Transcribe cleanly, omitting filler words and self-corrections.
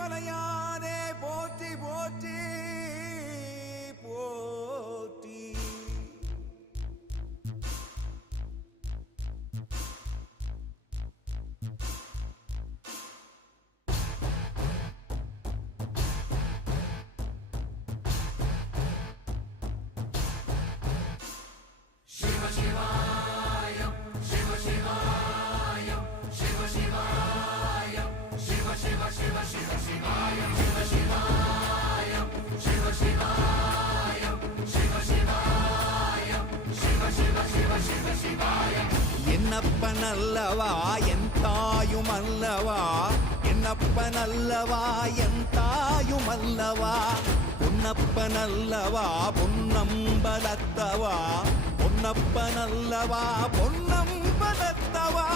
மலையானே போற்றி போற்றி போற்றி. சிவ சிவாயம் சிவ சிவாயம் சிவ சிவாயம் சிவ சிவ சிவ சிவ சிவாயம் சிவ சிவாயம் சிவ சிவாயம் சிவ சிவாயம் சிவ சிவ சிவ சிவ சிவாயம். என்னப்பன் அல்லவா என் தாயும் அல்லவா, என்னப்பன் அல்லவா என் தாயும் அல்லவா, பொன்னப்பன் அல்லவா பொன்னம்பலத்தவா, பொன்னப்பன் அல்லவா பொன்னம்பலத்தவா.